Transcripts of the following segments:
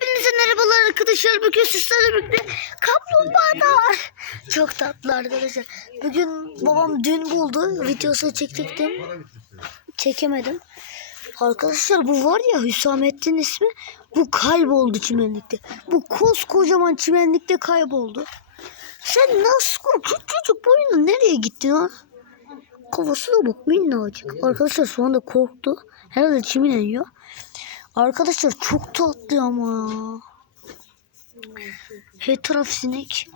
Hepinize merhabalar arkadaşlar. Bugün sizlerle birlikte kaplumbağalar. Çok tatlı arkadaşlar. Bugün babam dün buldu. Videosunu çekecektim. Çekemedim. Arkadaşlar bu var ya Hüsamettin ismi. Bu kayboldu çimenlikte. Bu koskocaman çimenlikte kayboldu. Sen nasıl küçük çocuk boyunla nereye gittin ha? Kafası da bak minnacık. Arkadaşlar şu anda korktu. Herhalde çiminen yiyor. Arkadaşlar çok tatlı ama. Her taraf sinek.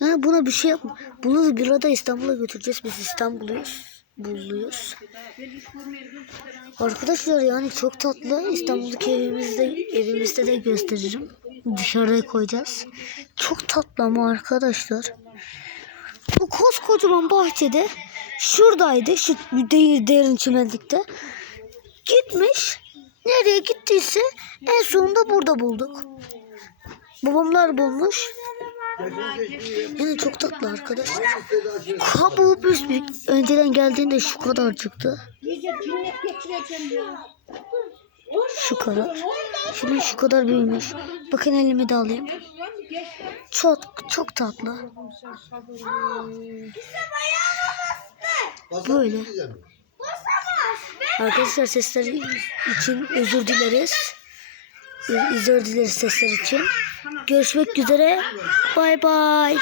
Yani buna bir şey yapma. Bunu da bir arada İstanbul'a götüreceğiz. Biz İstanbul'uyuz. Bulluyuz. Arkadaşlar yani çok tatlı. İstanbul'daki evimizde evimizde de gösteririm. Dışarıya koyacağız. Çok tatlı ama arkadaşlar. Bu koskocaman bahçede şuradaydı. Şu derin çimenlikte. Gitmiş. Nereye gittiyse en sonunda burada bulduk. Babamlar bulmuş. Yani çok tatlı arkadaşlar. Kabuğu büyük. Önceden geldiğinde şu kadar çıktı. Şu kadar. Şimdi şu kadar büyümüş. Bakın elimi de alayım. Çok çok tatlı. Böyle. Arkadaşlar sesler için özür dileriz. Özür dileriz sesler için. Görüşmek üzere. Bay bay.